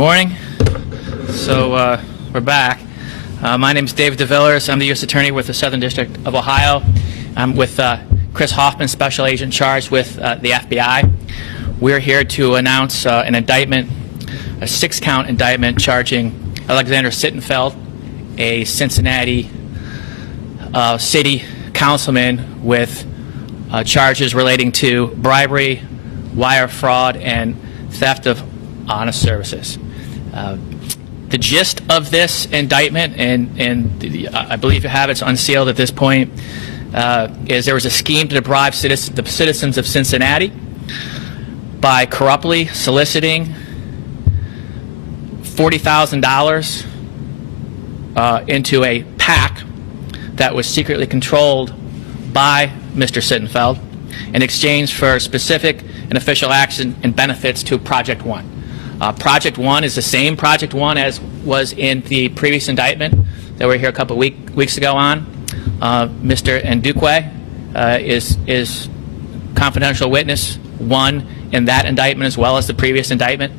morning. So we're back. My name is David DeVillers. I'm the U.S. Attorney with the Southern District of Ohio. I'm with Chris Hoffman, Special Agent charged with the FBI. We're here to announce an indictment, a 6-count indictment charging Alexander Sittenfeld, a Cincinnati city councilman, with charges relating to bribery, wire fraud, and theft of honest services. The gist of this indictment, and I believe you have it's unsealed at this point, is there was a scheme to deprive the citizens of Cincinnati by corruptly soliciting $40,000 into a PAC that was secretly controlled by Mr. Sittenfeld in exchange for specific and official action and benefits to Project One. Project One is the same Project One as was in the previous indictment that we were here a couple weeks ago on. Mr. Ndukwe is confidential witness one in that indictment as well as the previous indictment.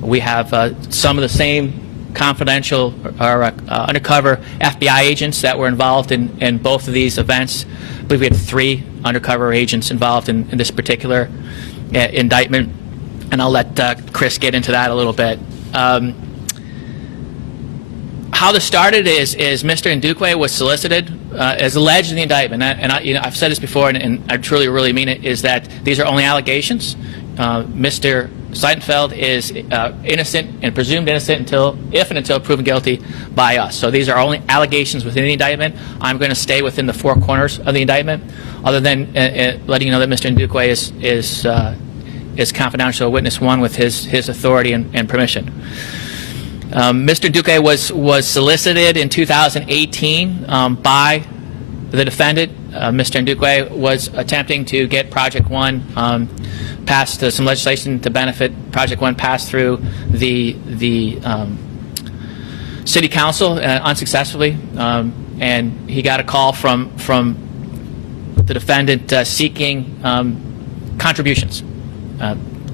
We have some of the same confidential or undercover FBI agents that were involved in both of these events. I believe we had 3 undercover agents involved in this particular indictment, and I'll let Chris get into that a little bit. How this started is Mr. Ndukwe was solicited, as alleged in the indictment, and I've said this before, and I truly really mean it, is that these are only allegations. Mr. Sittenfeld is innocent and presumed innocent if and until proven guilty by us. So these are only allegations within the indictment. I'm going to stay within the 4 corners of the indictment, other than letting you know that Mr. Ndukwe is confidential witness one with his authority and permission. Mr. Ndukwe was solicited in 2018 by the defendant. Mr. Ndukwe was attempting to get Project One passed, some legislation to benefit Project One passed through the city council unsuccessfully, and he got a call from the defendant seeking contributions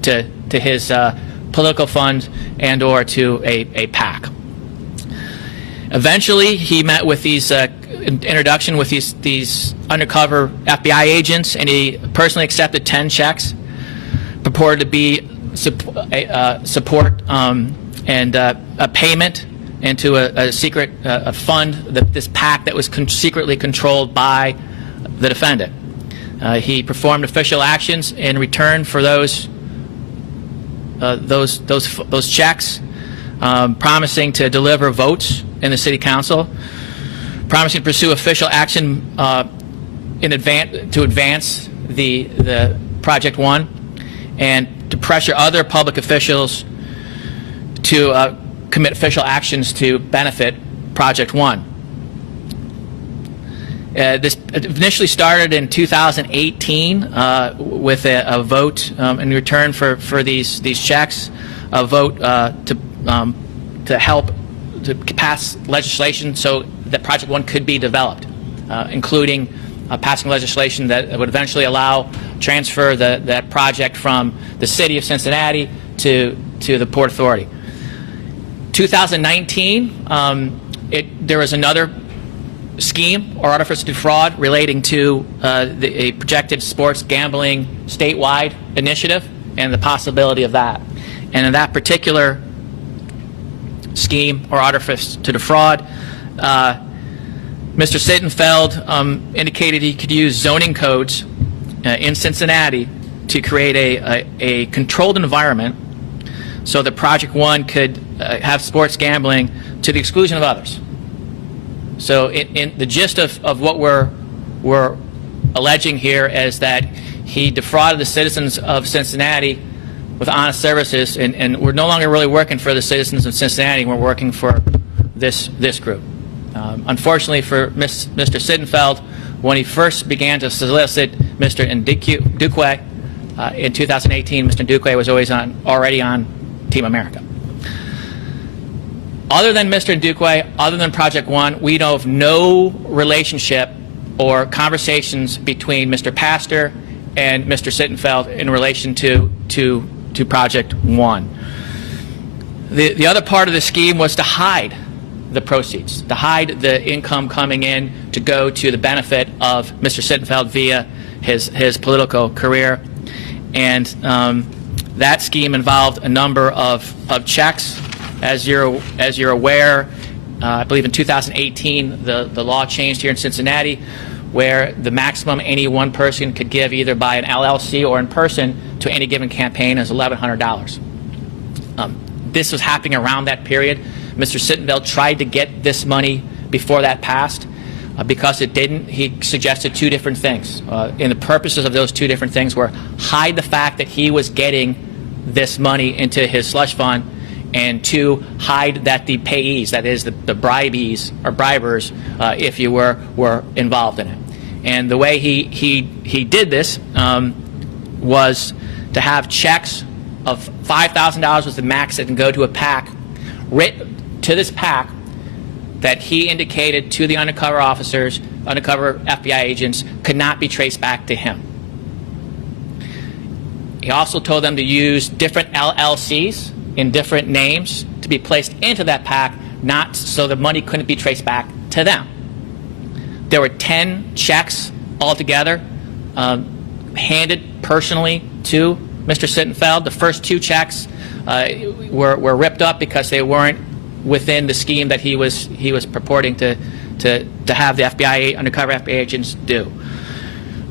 to his political fund and or to a PAC. Eventually, he met with these introduction with these undercover FBI agents, and he personally accepted 10 checks purported to be support and a payment into a secret fund, this PAC that was secretly controlled by the defendant. He performed official actions in return for those checks, promising to deliver votes in the city council, promising to pursue official action to advance the Project One, and to pressure other public officials to commit official actions to benefit Project One. This initially started in 2018 with a vote in return for these checks, a vote to help to pass legislation so that Project One could be developed, including passing legislation that would eventually allow transfer that project from the city of Cincinnati to the Port Authority. 2019, there was another scheme or artifice to defraud relating to a projected sports gambling statewide initiative and the possibility of that. And in that particular scheme or artifice to defraud, Mr. Sittenfeld indicated he could use zoning codes in Cincinnati to create a controlled environment so that Project One could have sports gambling to the exclusion of others. So in the gist of what we're alleging here is that he defrauded the citizens of Cincinnati with honest services, and we're no longer really working for the citizens of Cincinnati. We're working for this group. Unfortunately for Mr. Sittenfeld, when he first began to solicit Mr. Ndukwe in 2018, Mr. Ndukwe was already on Team America. Other than Mr. Ndukwe, other than Project One, we know of no relationship or conversations between Mr. Pastor and Mr. Sittenfeld in relation to Project One. The other part of the scheme was to hide the proceeds, to hide the income coming in to go to the benefit of Mr. Sittenfeld via his political career. And that scheme involved a number of checks. As you're aware, I believe in 2018 the law changed here in Cincinnati, where the maximum any one person could give either by an LLC or in person to any given campaign is $1,100. This was happening around that period. Mr. Sittenfeld tried to get this money before that passed. Because it didn't, he suggested two different things. And the purposes of those two different things were hide the fact that he was getting this money into his slush fund, and two, hide that the payees, that is the bribees or bribers, if you were involved in it. And the way he did this was to have checks of $5,000 was the max that can go to a PAC, written to this PAC, that he indicated to the undercover officers, undercover FBI agents, could not be traced back to him. He also told them to use different LLCs in different names to be placed into that PAC, not so the money couldn't be traced back to them. There were 10 checks altogether handed personally to Mr. Sittenfeld. The first 2 checks were ripped up because they weren't within the scheme that he was purporting to have the FBI undercover FBI agents do.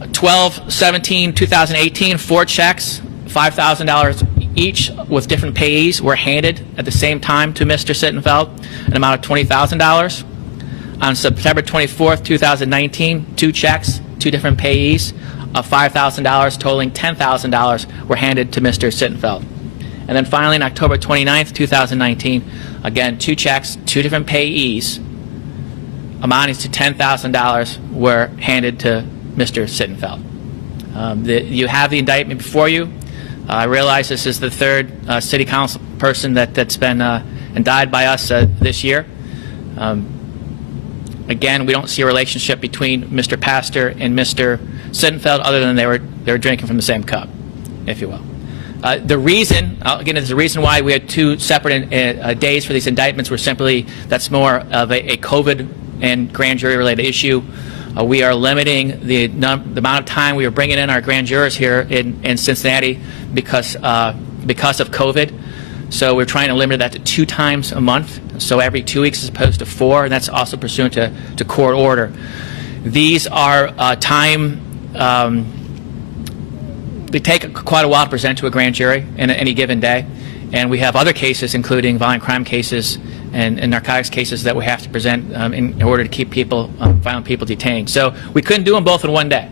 12/17/2018, 4 checks, $5,000 each, with different payees, were handed at the same time to Mr. Sittenfeld, an amount of $20,000. On September 24th, 2019, 2 checks, 2 different payees of $5,000, totaling $10,000, were handed to Mr. Sittenfeld. And then finally, on October 29th, 2019, again, 2 checks, 2 different payees, amounting to $10,000, were handed to Mr. Sittenfeld. You have the indictment before you. I realize this is the 3rd city council person that's been indicted by us this year. Again, we don't see a relationship between Mr. Pastor and Mr. Sittenfeld other than they were drinking from the same cup, if you will. The reason, again, the reason why we had 2 separate days for these indictments were simply that's more of a COVID and grand jury related issue. We are limiting the amount of time we are bringing in our grand jurors here in Cincinnati because of COVID. So we're trying to limit that to 2 times a month, so every 2 weeks as opposed to 4, and that's also pursuant to court order. These are time. They take quite a while to present to a grand jury in any given day, and we have other cases, including violent crime cases and narcotics cases, that we have to present in order to keep violent people detained. So we couldn't do them both in one day.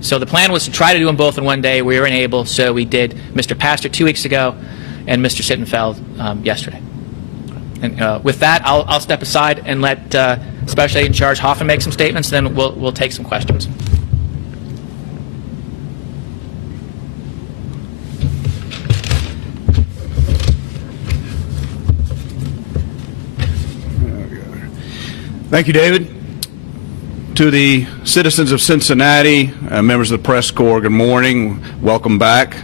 So the plan was to try to do them both in one day. We were unable, so we did Mr. Pastor 2 weeks ago and Mr. Sittenfeld yesterday. And with that, I'll step aside and let Special Agent in Charge Hoffman make some statements, then we'll take some questions. Thank you, David. To the citizens of Cincinnati, members of the press corps, good morning. Welcome back.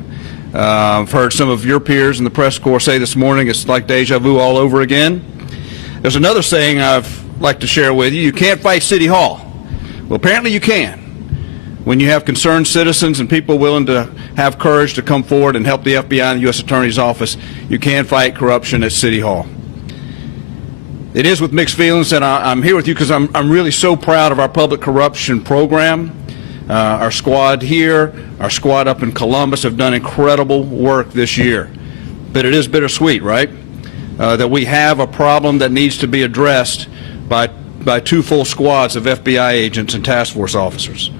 I've heard some of your peers in the press corps say this morning it's like deja vu all over again. There's another saying I'd like to share with you. You can't fight City Hall. Well, apparently you can. When you have concerned citizens and people willing to have courage to come forward and help the FBI and the U.S. Attorney's Office, you can fight corruption at City Hall. It is with mixed feelings that I'm here with you because I'm really so proud of our public corruption program. Our squad here, our squad up in Columbus have done incredible work this year. But it is bittersweet, right? That we have a problem that needs to be addressed by 2 full squads of FBI agents and task force officers.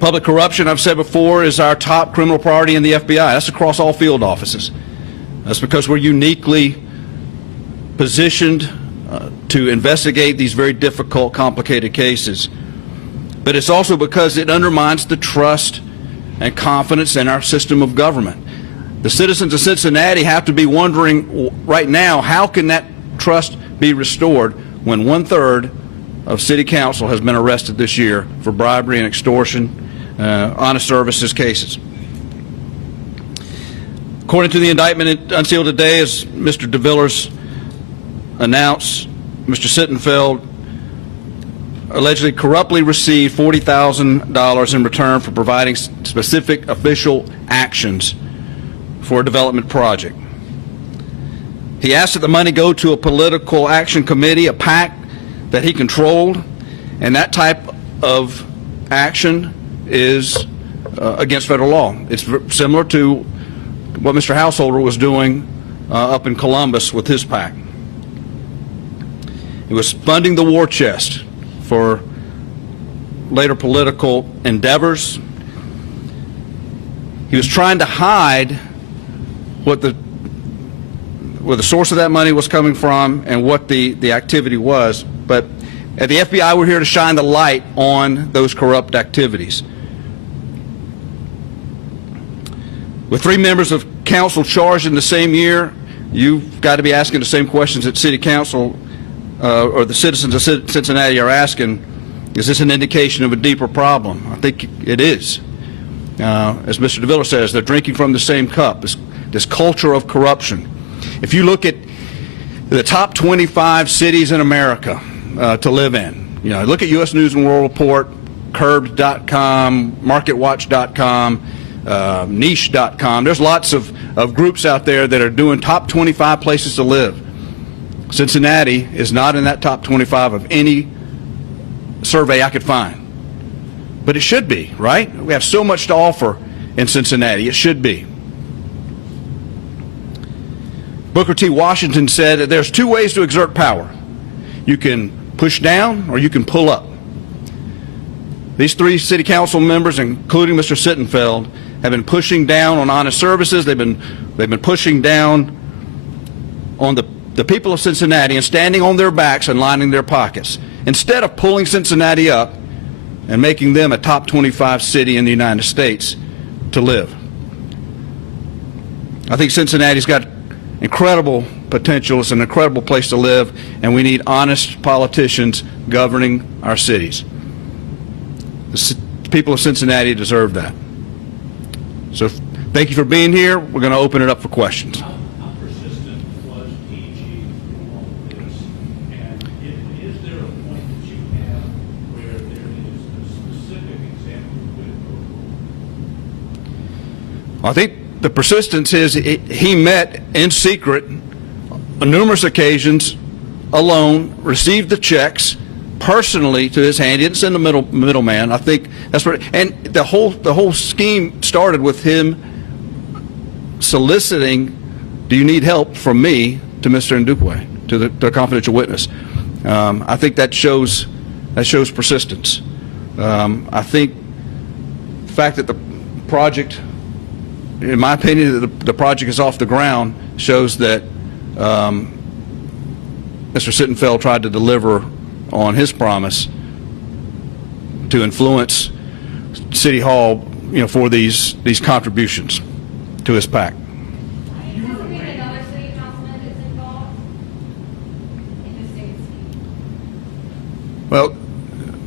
Public corruption, I've said before, is our top criminal priority in the FBI. That's across all field offices. That's because we're uniquely positioned to investigate these very difficult, complicated cases. But it's also because it undermines the trust and confidence in our system of government. The citizens of Cincinnati have to be wondering right now, how can that trust be restored when 1/3 of City Council has been arrested this year for bribery and extortion, honest services cases. According to the indictment unsealed today, as Mr. DeVillers announced, Mr. Sittenfeld allegedly corruptly received $40,000 in return for providing specific official actions for a development project. He asked that the money go to a political action committee, a PAC that he controlled, and that type of action is against federal law. It's similar to what Mr. Householder was doing up in Columbus with his PAC. It was funding the war chest for later political endeavors. He was trying to hide where the source of that money was coming from and what the activity was. But at the FBI, we're here to shine the light on those corrupt activities. With 3 members of council charged in the same year, you've got to be asking the same questions that City Council or the citizens of Cincinnati are asking. Is this an indication of a deeper problem? I think it is. As Mr. DeVillers says, they're drinking from the same cup, this culture of corruption. If you look at the top 25 cities in America to live in, look at U.S. News and World Report, Curbed.com, MarketWatch.com, Niche.com. There's lots of groups out there that are doing top 25 places to live. Cincinnati is not in that top 25 of any survey I could find. But it should be, right? We have so much to offer in Cincinnati. It should be. Booker T. Washington said that there's 2 ways to exert power. You can push down or you can pull up. These 3 city council members, including Mr. Sittenfeld, have been pushing down on honest services. They've been pushing down on the people of Cincinnati and standing on their backs and lining their pockets, instead of pulling Cincinnati up and making them a top 25 city in the United States to live. I think Cincinnati's got incredible potential. It's an incredible place to live, and we need honest politicians governing our cities. The people of Cincinnati deserve that. So thank you for being here. We're going to open it up for questions. How persistent was PG through all of this? And is there a point that you have where there is a specific example of quid pro quo? I think the persistence is he met in secret on numerous occasions, alone, received the checks personally to his hand. He didn't send a middleman. I think that's what. And the whole scheme started with him soliciting, "Do you need help from me?" to Mr. Ndukwe, to the confidential witness. I think that shows persistence. I think the fact that the project, in my opinion, the project is off the ground shows that Mr. Sittenfeld tried to deliver on his promise to influence City Hall, for these contributions to his PAC. Another city councilman is involved in this same scheme. Well,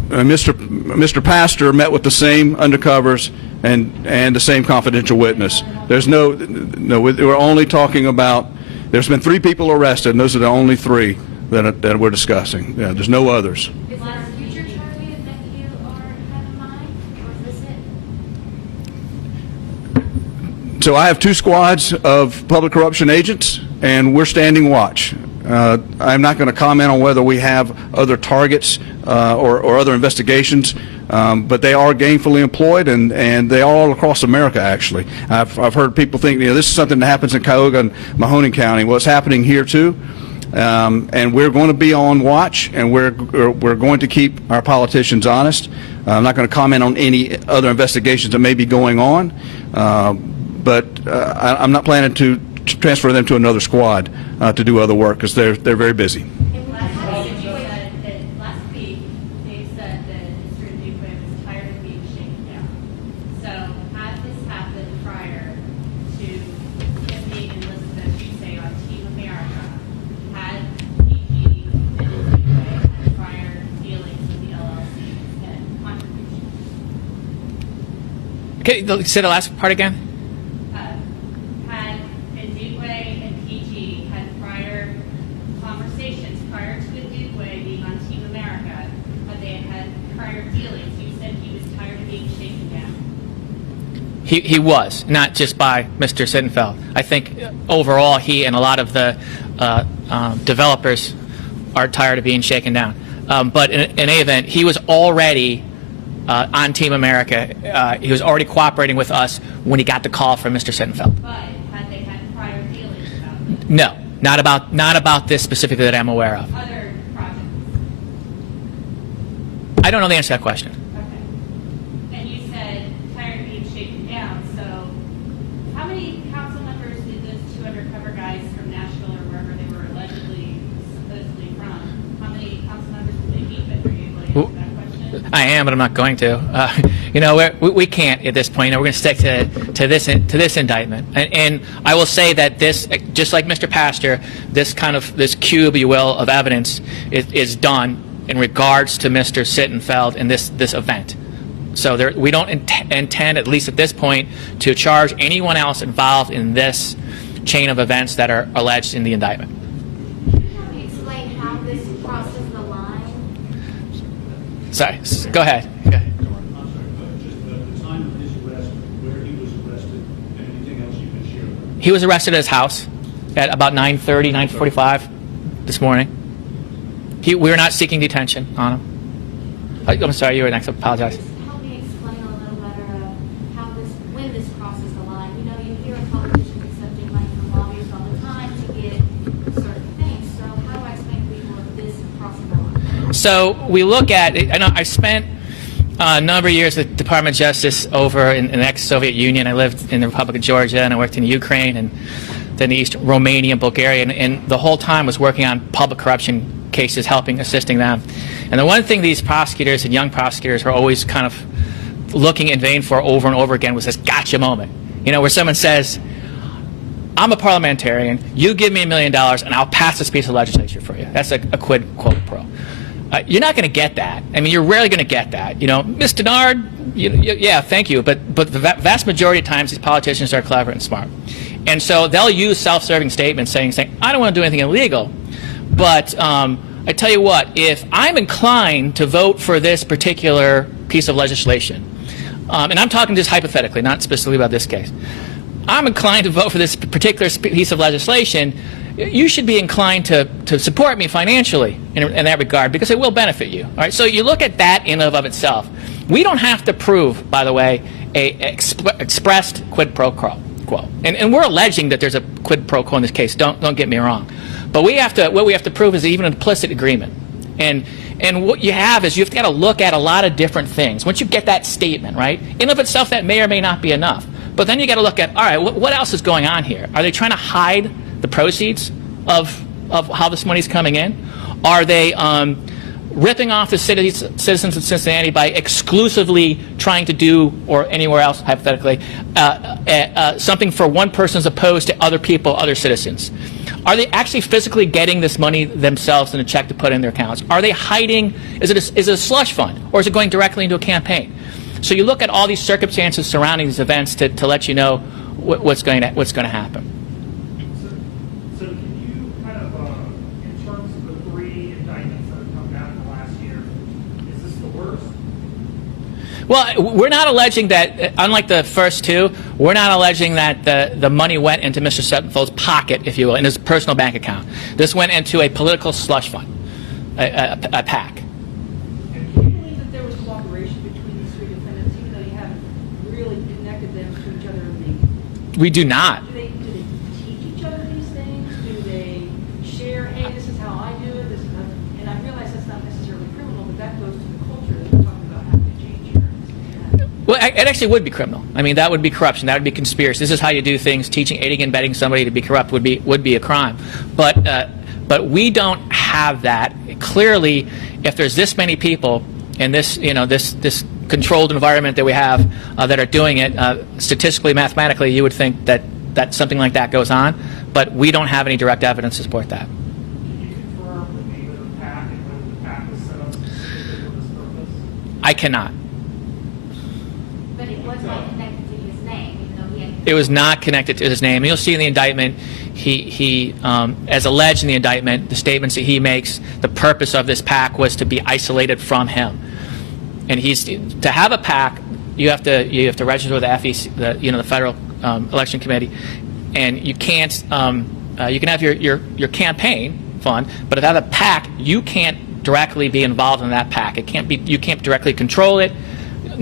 Mr. Pastor met with the same undercovers and the same confidential witness. There's no, we're only talking about. There's been 3 people arrested, and those are the only 3 that we're discussing. Yeah, there's no others. Is there future charges that you have in mind, or is this it? So I have 2 squads of public corruption agents, and we're standing watch. I'm not going to comment on whether we have other targets or other investigations, but they are gainfully employed, and they are all across America, actually. I've heard people think, this is something that happens in Cuyahoga and Mahoning County. Well, it's happening here, too. And we're going to be on watch, and we're going to keep our politicians honest. I'm not going to comment on any other investigations that may be going on, but I'm not planning to transfer them to another squad to do other work, because they're very busy. Last week, they said that Mr. Ndukwe was tired of being shaken down. So had this happened prior to him being enlisted, as you say, on Team America, had PG and Ndukwe had prior dealings with the LLCs and contributions? Okay, say the last part again. Had He was, not just by Mr. Sittenfeld. I think overall he and a lot of the developers are tired of being shaken down. But in any event, he was already on Team America. He was already cooperating with us when he got the call from Mr. Sittenfeld. But had they had prior dealings about this? No, not about this specifically that I'm aware of. Other projects? I don't know the answer to that question. Okay. And you said tired of being shaken down, so how many council members did those two undercover guys from Nashville or wherever they were allegedly, supposedly from, how many council members did they meet with? Are you able to answer that question? I am, but I'm not going to. We can't at this point. We're going to stick to this indictment. And I will say that this, just like Mr. Pastor, this cube, you will, of evidence is done in regards to Mr. Sittenfeld and this event. So we don't intend, at least at this point, to charge anyone else involved in this chain of events that are alleged in the indictment. Can you explain how this crosses the line? Sorry, go ahead. Okay. I'm sorry, but just the time of his arrest, where he was arrested, and anything else you can share with us? He was arrested at his house at about 9:30, 9:45 this morning. We were not seeking detention on him. I'm sorry, you were next. I apologize. Just help me explain a little better when this crosses the line. You hear of politicians accepting money from lobbyists all the time to get certain things. So how do I explain to people if this crosses the line? So we look at it. I know I spent a number of years at the Department of Justice over in the ex-Soviet Union. I lived in the Republic of Georgia, and I worked in Ukraine, and then the East Romania and Bulgaria, and the whole time was working on public corruption cases, assisting them. And the one thing these prosecutors and young prosecutors are always kind of looking in vain for over and over again was this gotcha moment, where someone says, I'm a parliamentarian, you give me $1 million and I'll pass this piece of legislation for you. That's a quid pro. You're not going to get that. I mean, you're rarely going to get that. Ms. Denard, yeah, thank you, but the vast majority of times these politicians are clever and smart. And so they'll use self-serving statements saying, I don't want to do anything illegal, but I tell you what, if I'm inclined to vote for this particular piece of legislation, and I'm talking just hypothetically, not specifically about this case, I'm inclined to vote for this particular piece of legislation, you should be inclined to support me financially in that regard, because it will benefit you. All right? So you look at that in and of itself. We don't have to prove, by the way, a expressed quid pro quo. And we're alleging that there's a quid pro quo in this case. Don't get me wrong. But what we have to prove is even an implicit agreement. And what you have is you've got to look at a lot of different things. Once you get that statement, right, in and of itself that may or may not be enough. But then you got to look at, all right, what else is going on here? Are they trying to hide the proceeds of how this money's coming in? Are they ripping off the citizens of Cincinnati by exclusively trying to do, or anywhere else hypothetically, something for one person as opposed to other people, other citizens? Are they actually physically getting this money themselves in a check to put in their accounts? Are they hiding? Is it a slush fund, or is it going directly into a campaign? So you look at all these circumstances surrounding these events to let you know what's going to happen. So can you kind of, in terms of the 3 indictments that have come down in the last year, is this the worst? Well, we're not alleging that, unlike the first 2, we're not alleging that the money went into Mr. Sittenfeld's pocket, if you will, in his personal bank account. This went into a political slush fund, a PAC. And can you believe that there was cooperation between these 3 defendants, even though you haven't really connected them to each other in the... We do not. Do they teach each other these things? Do they share, hey, this is how I do it, this is how... And I realize that's not necessarily criminal, but that goes to the culture that we're talking about having to change here. Well, it actually would be criminal. I mean, that would be corruption. That would be conspiracy. This is how you do things. Teaching, aiding, and abetting somebody to be corrupt would be a crime. But we don't have that. Clearly, if there's this many people in this this controlled environment that we have that are doing it, statistically, mathematically, you would think that something like that goes on. But we don't have any direct evidence to support that. Can you confirm the name of the PAC and whether the PAC was set up specifically for this purpose? I cannot. But it was not connected to his name, even though he had... It was not connected to his name. And you'll see in the indictment, he as alleged in the indictment, the statements that he makes, the purpose of this PAC was to be isolated from him. And to have a PAC you have to register with the FEC, the Federal Election Committee, and you can't. You can have your campaign fund, but if you have a PAC, you can't directly be involved in that PAC. It can't be. You can't directly control it.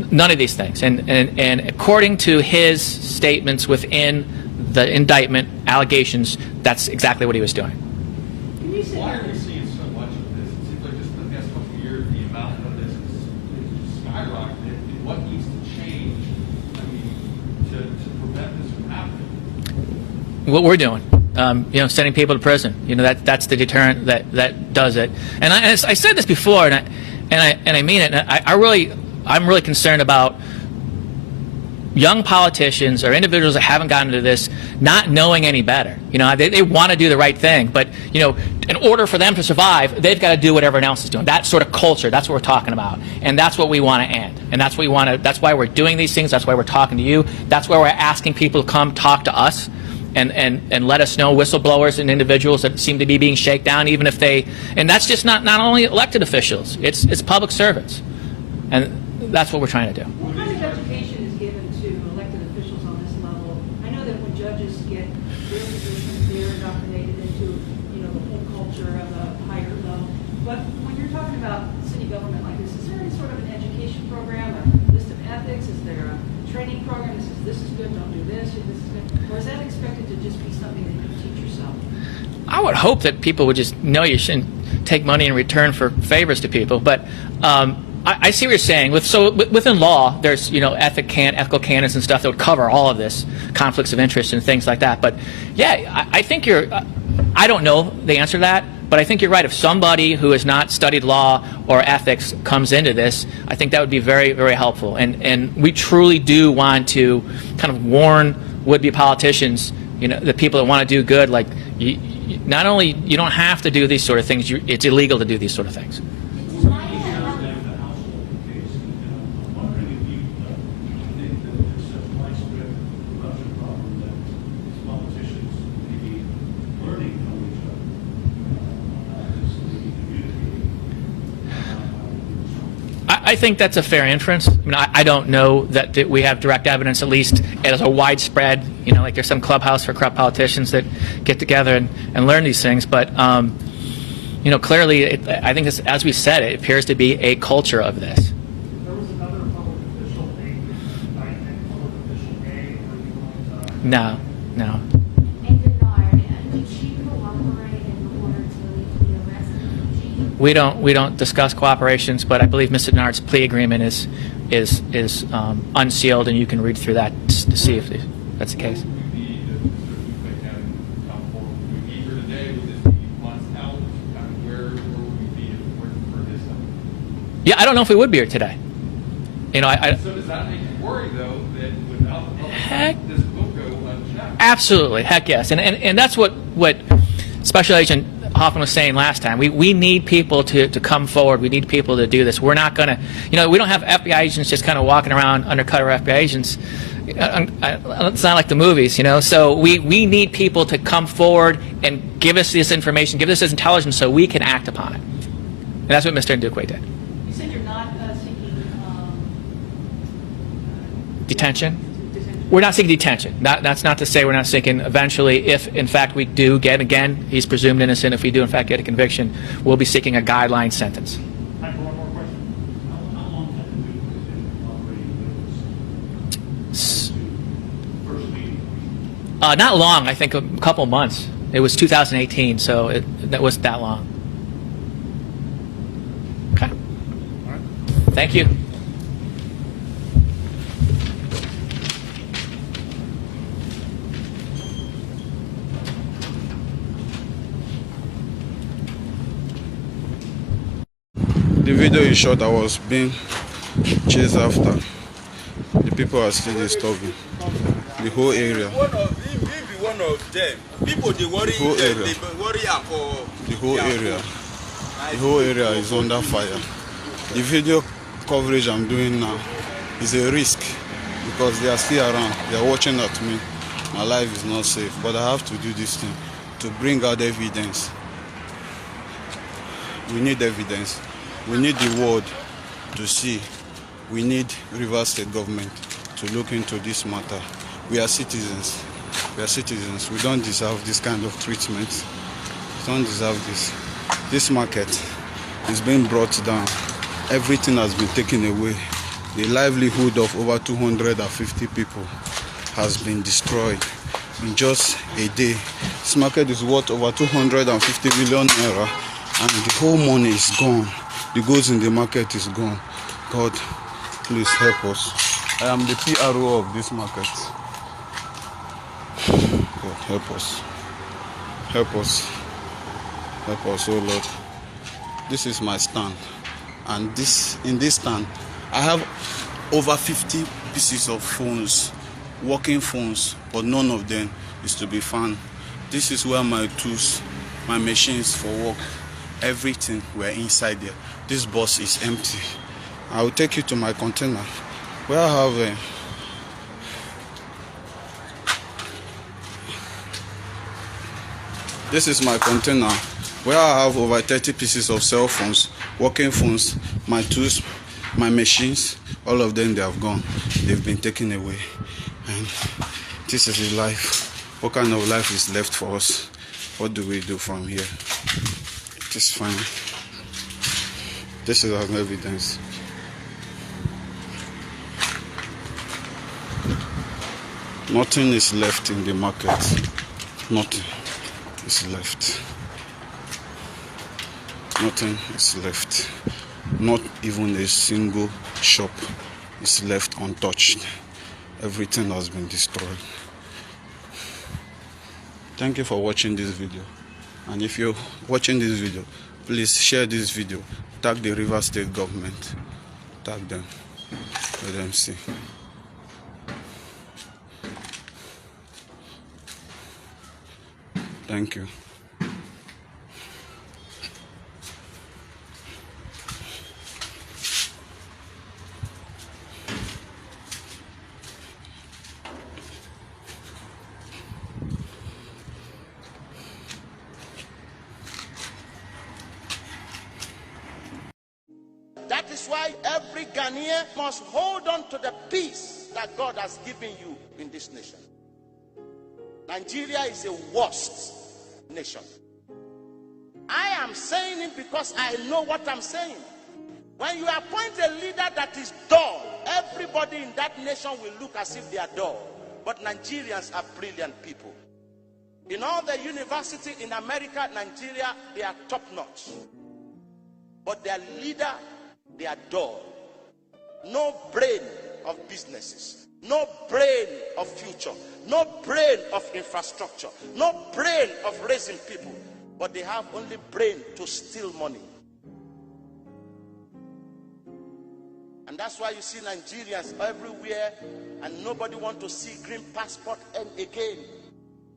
None of these things. And according to his statements within the indictment allegations, that's exactly what he was doing. Can you say Why are we seeing so much of this? It seems like just the past couple of years, the amount of this is skyrocketed. And what needs to change, I mean, to prevent this from happening? What we're doing, sending people to prison. That's the deterrent that does it. And I said this before, and I mean it. And I'm really concerned about young politicians or individuals that haven't gotten into this not knowing any better. They want to do the right thing, but in order for them to survive, they've got to do what everyone else is doing. That sort of culture, that's what we're talking about, and that's what we want to end. And that's what we want to. That's why we're doing these things. That's why we're talking to you. That's why we're asking people to come talk to us and let us know, whistleblowers and individuals that seem to be being shaken down, even if they. And that's just not only elected officials. It's public servants, and that's what we're trying to do. What kind of education is given to elected officials on this level? I know that when judges get their positions, they're indoctrinated into, the whole culture of a higher level. But when you're talking about city government like this, is there any sort of an education program, a list of ethics? Is there a training program that says this is good, don't do this, or this is good? Or is that expected to just be something that you teach yourself? I would hope that people would just know you shouldn't take money in return for favors to people, but I see what you're saying. Within law, there's ethical canons and stuff that would cover all of this, conflicts of interest and things like that. But yeah, I think I don't know the answer to that, but I think you're right. If somebody who has not studied law or ethics comes into this, I think that would be very, very helpful. And we truly do want to kind of warn would-be politicians, the people that want to do good, like not only you don't have to do these sort of things, it's illegal to do these sort of things. I think that's a fair inference. I mean, I don't know that we have direct evidence, at least as a widespread, like there's some clubhouse for corrupt politicians that get together and learn these things. But, clearly, I think, as we said, it appears to be a culture of this. There was another public official indictment, public official A, were you going to? No. And denied, and did she cooperate in order to be arrested? We don't discuss cooperations, but I believe Mr. Denard's plea agreement is unsealed, and you can read through that to see if that's the case. Yeah, I don't know if we would be here today. So does that make you worry, though, that without the public, Heck. this will go unchecked? Absolutely, heck yes, and that's what Special Agent Hoffman was saying last time. We need people to come forward. We need people to do this. We're not going to, we don't have FBI agents just kind of walking around undercover FBI agents. It's not like the movies, So we need people to come forward and give us this information, give us this intelligence so we can act upon it. And that's what Mr. Ndukwe did. You said you're not seeking Detention? We're not seeking detention. That's not to say we're not seeking eventually, if in fact we do get, again, he's presumed innocent, if we do in fact get a conviction, we'll be seeking a guideline sentence. Time for one more question. How long have you been operating with this first meeting? Not long, I think a couple months. It was 2018, so that wasn't that long. Okay. Thank you. The video is short. I was being chased after. The people are still disturbing. The whole area. One of them. People they worry. The whole area. They worry for The whole area. The whole area is under fire. The video coverage I'm doing now is a risk because they are still around. They are watching at me. My life is not safe, but I have to do this thing to bring out evidence. We need evidence. We need the world to see we need Rivers State government to look into this matter. We are citizens. We are citizens. We don't deserve this kind of treatment. We don't deserve this. This market is being brought down. Everything has been taken away. The livelihood of over 250 people has been destroyed in just a day. This market is worth over 250 million naira, and the whole money is gone. The goods in the market is gone. God, please help us. I am the PRO of this market. God, help us. Help us. Help us, oh Lord. This is my stand. And in this stand, I have over 50 pieces of phones, working phones, but none of them is to be found. This is where my tools, my machines for work, everything were inside there. This bus is empty. I will take you to my container where I have this is my container where I have over 30 pieces of cell phones, working phones, my tools, my machines, all of them, they have gone. They've been taken away. And this is the life. What kind of life is left for us? What do we do from here? It is fine. This is our evidence. Nothing is left in the market. Nothing is left. Nothing is left. Not even a single shop is left untouched. Everything has been destroyed. Thank you for watching this video. And if you're watching this video, please share this video. Tag the Rivers State government. Tag them. Let them see. Thank you. That is why every Ghanaian must hold on to the peace that God has given you in this nation. Nigeria is a worst nation. I am saying it because I know what I'm saying. When you appoint a leader that is dull, everybody in that nation will look as if they are dull. But Nigerians are brilliant people. In all the universities in America, Nigeria, they are top notch. But their leader, they are dull. No brain of businesses, no brain of future, no brain of infrastructure, no brain of raising people, but they have only brain to steal money. And that's why you see Nigerians everywhere, and nobody wants to see green passport again.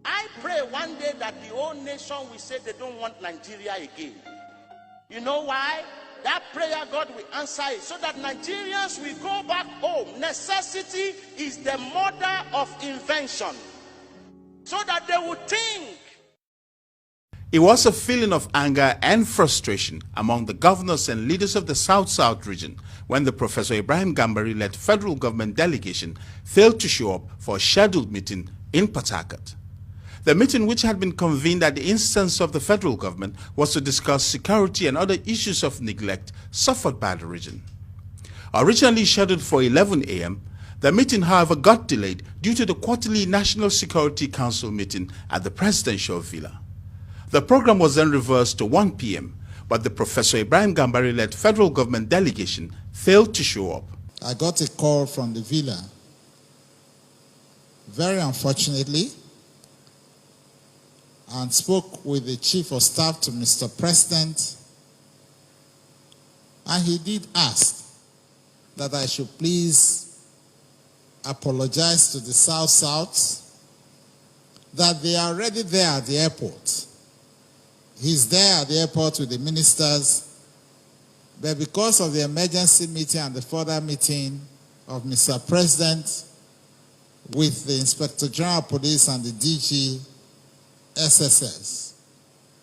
I pray one day that the whole nation will say they don't want Nigeria again. You know why? That prayer God will answer it, so that Nigerians will go back home. Necessity is the mother of invention. So that they will think. It was a feeling of anger and frustration among the governors and leaders of the South-South region when the Professor Ibrahim Gambari-led federal government delegation failed to show up for a scheduled meeting in Port Harcourt. The meeting, which had been convened at the instance of the federal government, was to discuss security and other issues of neglect suffered by the region. Originally scheduled for 11 a.m., the meeting, however, got delayed due to the quarterly National Security Council meeting at the presidential villa. The program was then reversed to 1 p.m., but the Professor Ibrahim Gambari-led federal government delegation failed to show up. I got a call from the villa. Very unfortunately, and spoke with the Chief of Staff to Mr. President, and he did ask that I should please apologize to the South-South, that they are already there at the airport. He's there at the airport with the ministers, but because of the emergency meeting and the further meeting of Mr. President with the Inspector General of Police and the DG SSS,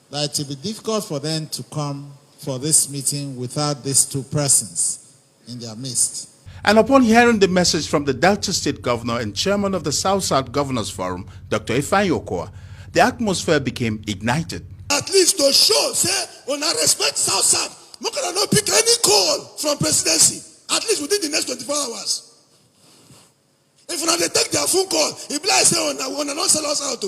that it will be difficult for them to come for this meeting without these two persons in their midst. And upon hearing the message from the Delta State Governor and Chairman of the South-South Governors Forum, Dr. Ifeanyi Okowa, the atmosphere became ignited. At least to show, say, when I respect South-South, I'm not going to pick any call from presidency, at least within the next 24 hours. If they take their phone call, if I say, when I not sell us out,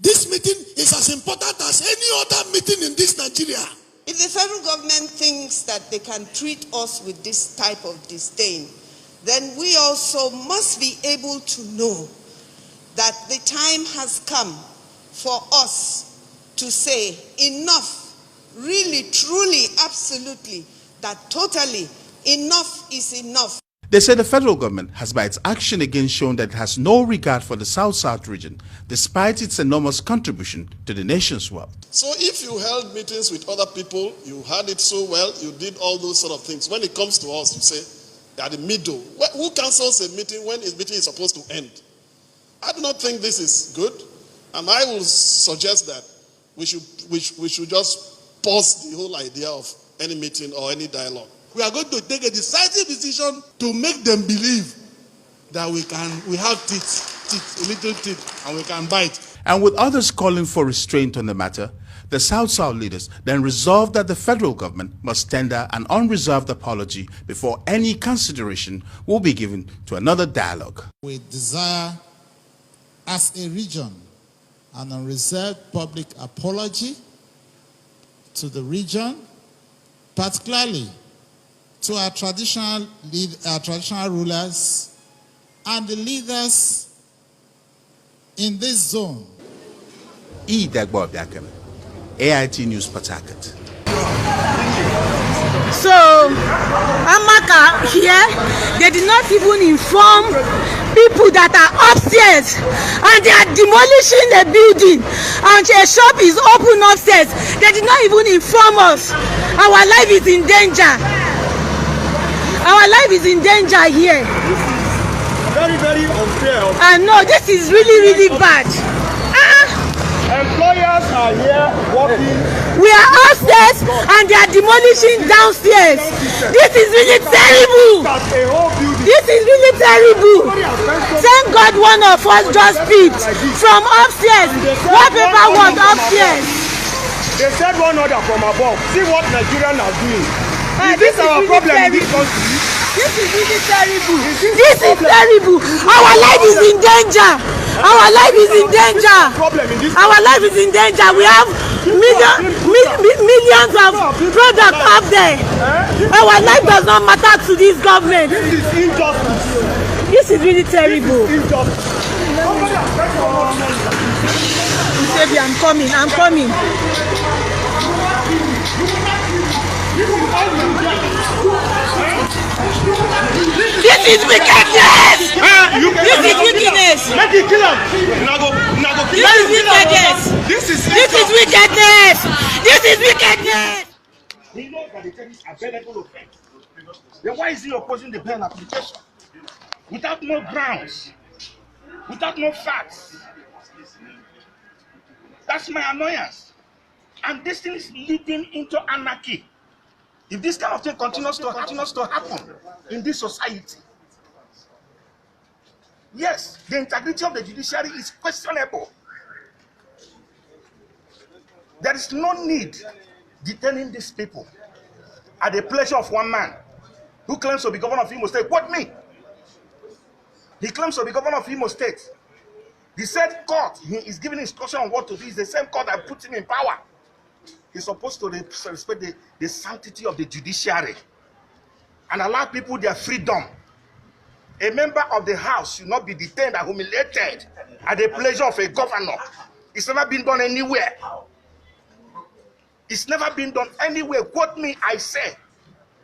this meeting is as important as any other meeting in this Nigeria. If the federal government thinks that they can treat us with this type of disdain, then we also must be able to know that the time has come for us to say enough, really, truly, absolutely, that totally enough is enough. They say the federal government has by its action again shown that it has no regard for the South-South region, despite its enormous contribution to the nation's wealth. So if you held meetings with other people, you had it so well, you did all those sort of things. When it comes to us, you say, at the middle. Who cancels a meeting when a meeting is supposed to end? I do not think this is good, and I will suggest that we should just pause the whole idea of any meeting or any dialogue. We are going to take a decisive decision to make them believe that we have teeth, a little teeth, and we can bite. And with others calling for restraint on the matter, the South-South leaders then resolved that the federal government must tender an unreserved apology before any consideration will be given to another dialogue. We desire, as a region, an unreserved public apology to the region, particularly to our traditional rulers and the leaders in this zone. AIT News, Port Harcourt. So, Amaka here, they did not even inform people that are upstairs, and they are demolishing a building, and a shop is open upstairs. They did not even inform us. Our life is in danger. Our life is in danger here. Very, very unfair. And no, this is really, really bad. Employers are here working. We are upstairs and they are demolishing downstairs. This is really terrible. This is really terrible. Thank God one of us just picked from upstairs. What paper was upstairs? They said one order from above. See what Nigerians are doing. Is this our really problem terrible. in this country? This is really terrible. This is terrible. Our life is in danger. Our life is in danger. Our life is in danger. We have millions of products up there. Our life does not matter to this government. This is injustice. This is really terrible. Baby, I'm coming. I'm coming. This is wickedness. This is wickedness. Let it kill him. This is wickedness. This is wickedness. This is wickedness. He knows that the thing is available offense. Then why is he opposing the bail application? Without no grounds, without no facts. That's my annoyance. And this thing is leading into anarchy. If this kind of thing continues to happen in this society, yes, the integrity of the judiciary is questionable. There is no need detaining these people at the pleasure of one man who claims to be governor of Imo State. What me? He claims to be governor of Imo State. The said court he is giving instruction on what to do is the same court that put him in power. He's supposed to respect the sanctity of the judiciary and allow people their freedom. A member of the house should not be detained and humiliated at the pleasure of a governor. It's never been done anywhere. It's never been done anywhere. Quote me, I say.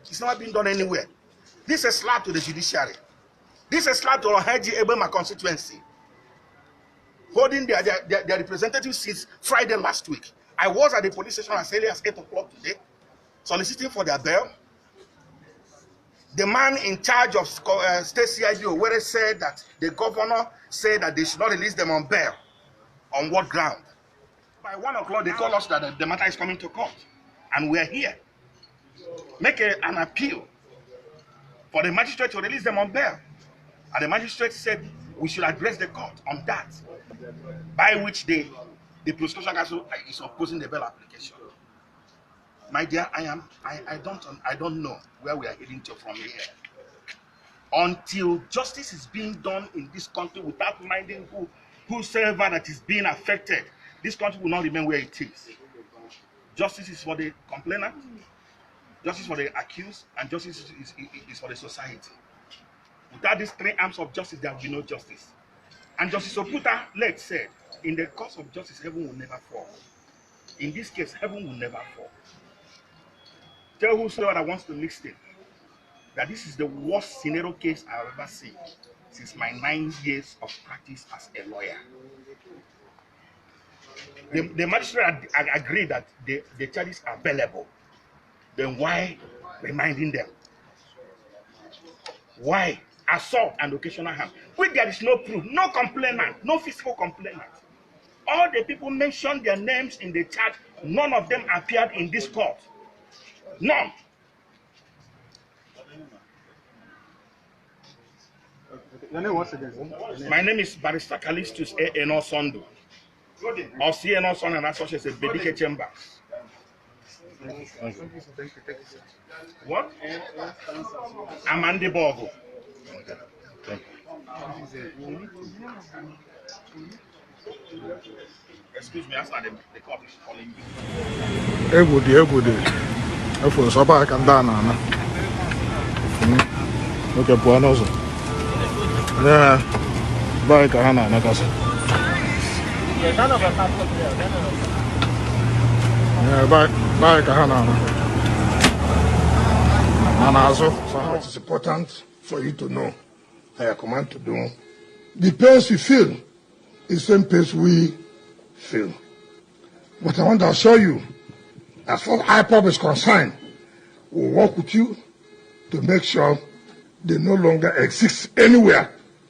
It's never been done anywhere. This is a slap to the judiciary. This is a slap to Ohaji Ebema constituency, holding their representatives since Friday last week. I was at the police station as early as 8 o'clock today, soliciting for their bail. The man in charge of State CID Owerri said that the governor said that they should not release them on bail. On what ground? By 1 o'clock, they call us that the matter is coming to court. And we are here. Make an appeal for the magistrate to release them on bail. And the magistrate said we should address the court on that, by which the prosecution counsel is opposing the bail application. My dear, I don't know where we are heading to from here. Until justice is being done in this country without minding whosoever that is being affected, this country will not remain where it is. Justice is for the complainant, justice for the accused, and justice is for the society. Without these three arms of justice, there will be no justice. And Justice Oputa Late said, in the cause of justice, heaven will never fall. In this case, heaven will never fall. Tell whosoever that wants to listen that this is the worst scenario case I've ever seen since my 9 years of practice as a lawyer. The magistrate agreed that the charges are bailable. Then why reminding them? Why assault and occasional harm? When there is no proof, no complainant, no physical complainant. All the people mentioned their names in the charge, none of them appeared in this court. None. My name is Barrister Callistus A. Enosondo. Or C. Enoson and Associates at Bedike Chambers. What? Amande Borgo. Excuse me, the court is calling me. Egwudi. Efo soba aka ndị a na-ana. Oke pụọ n'ụzọ. Bye ka ha na-anakasị. Bye ka ha na-ana. It is important for you to know, I command to do. The pace you feel is the same pace we feel. But I want to assure you, as far as IPOB is concerned, we'll work with you to make sure they no longer exist anywhere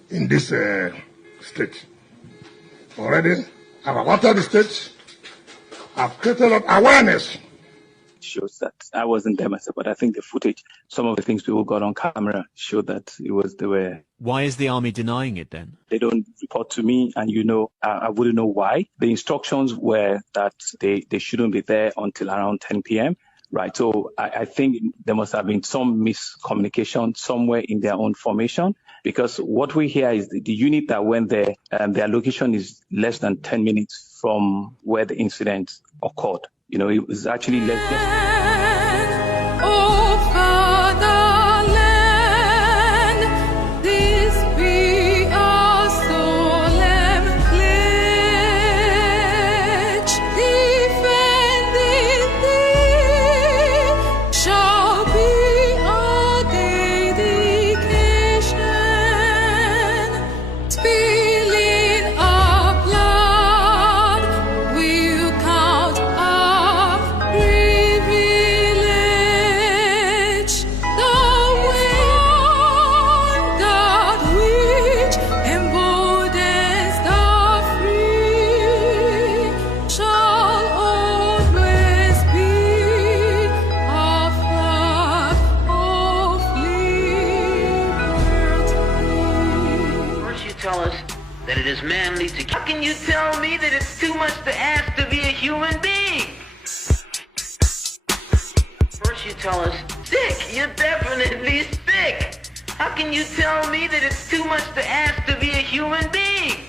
in this state. Already, I've alerted the state. I've created a lot of awareness. Shows that I wasn't there myself, but I think the footage, some of the things people got on camera showed that they were. Why is the army denying it then? They don't report to me, and I wouldn't know why. The instructions were that they shouldn't be there until around 10 p.m. Right, so I think there must have been some miscommunication somewhere in their own formation, because what we hear is the unit that went there, their location is less than 10 minutes from where the incident occurred. It was actually less than... How can you tell me that it's too much to ask to be a human being? First you tell us, sick, you're definitely sick. How can you tell me that it's too much to ask to be a human being?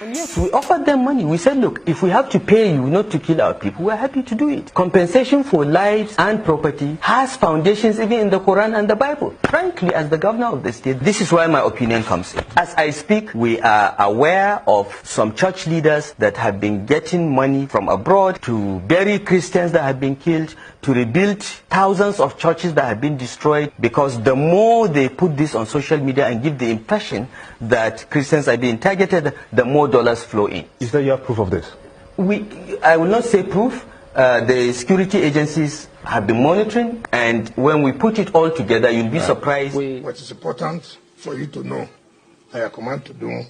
And yes, we offered them money. We said, look, if we have to pay you not to kill our people, we're happy to do it. Compensation for lives and property has foundations even in the Quran and the Bible. Frankly, as the governor of the state, this is where my opinion comes in. As I speak, we are aware of some church leaders that have been getting money from abroad to bury Christians that have been killed, to rebuild thousands of churches that have been destroyed, because the more they put this on social media and give the impression that Christians are being targeted, the more dollars flow in. Is there your proof of this? I will not say proof. The security agencies have been monitoring, and when we put it all together, you'll be surprised. What is important for you to know, I command to do.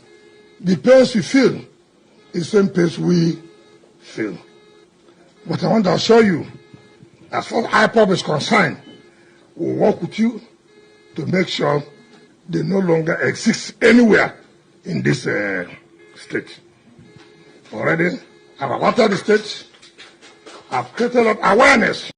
The pace you feel is the same pace we feel. But I want to assure you, As far as IPOB is concerned, we'll work with you to make sure they no longer exist anywhere in this state. Already, I've alerted the state. I've created awareness